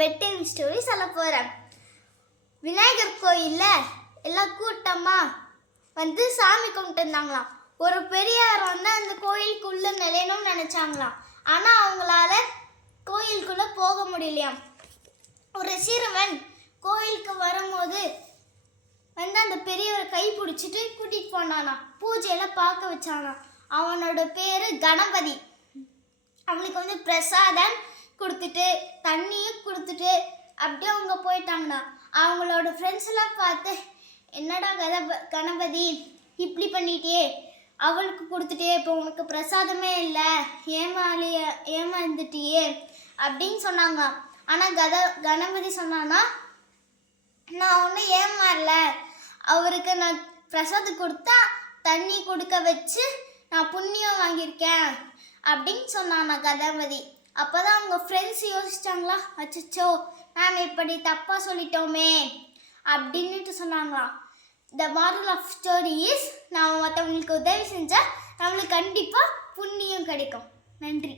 Bed time story சொல்ல போகிறேன். விநாயகர் கோயிலில் எல்லாம் கூட்டமாக வந்து சாமி கும்பிட்டு இருந்தாங்களாம். ஒரு பெரியார் வந்து அந்த கோயிலுக்குள்ளே நுழையணும்னு நினச்சாங்களாம். ஆனால் அவங்களால கோயிலுக்குள்ளே போக முடியலையாம். ஒரு சிறுவன் கோயிலுக்கு வரும்போது வந்து அந்த பெரியவரை கை பிடிச்சிட்டு கூட்டிகிட்டு போனானா. பூஜையெல்லாம் பார்க்க வச்சானா. அவனோட பேர் கணபதி. அவனுக்கு வந்து பிரசாதம் கொடுத்துட்டு தண்ணியும் கொடுத்துட்டு அப்படியே அவங்க போயிட்டாங்கண்ணா. அவங்களோட ஃப்ரெண்ட்ஸ் எல்லாம் பார்த்து, என்னடா கணபதி இப்படி பண்ணிட்டியே, அவளுக்கு கொடுத்துட்டே, இப்போ உனக்கு பிரசாதமே இல்லை, ஏமாந்துட்டியே அப்படின்னு சொன்னாங்க. ஆனால் கணபதி சொன்னான்னா, நான் ஒன்றும் ஏமாறல, அவருக்கு நான் பிரசாதம் கொடுத்தா தண்ணி கொடுக்க வச்சு நான் புண்ணியம் வாங்கியிருக்கேன் அப்படின்னு சொன்னானா கணபதி. அப்போ தான் அவங்க ஃப்ரெண்ட்ஸ் யோசிச்சாங்களா, அச்சோ நாம் இப்படி தப்பாக சொல்லிட்டோமே அப்படின்னுட்டு சொன்னாங்களாம். The moral of story is, நாம் மற்றவங்களுக்கு உதவி செஞ்சால் நம்மளுக்கு கண்டிப்பாக புண்ணியம் கிடைக்கும். நன்றி.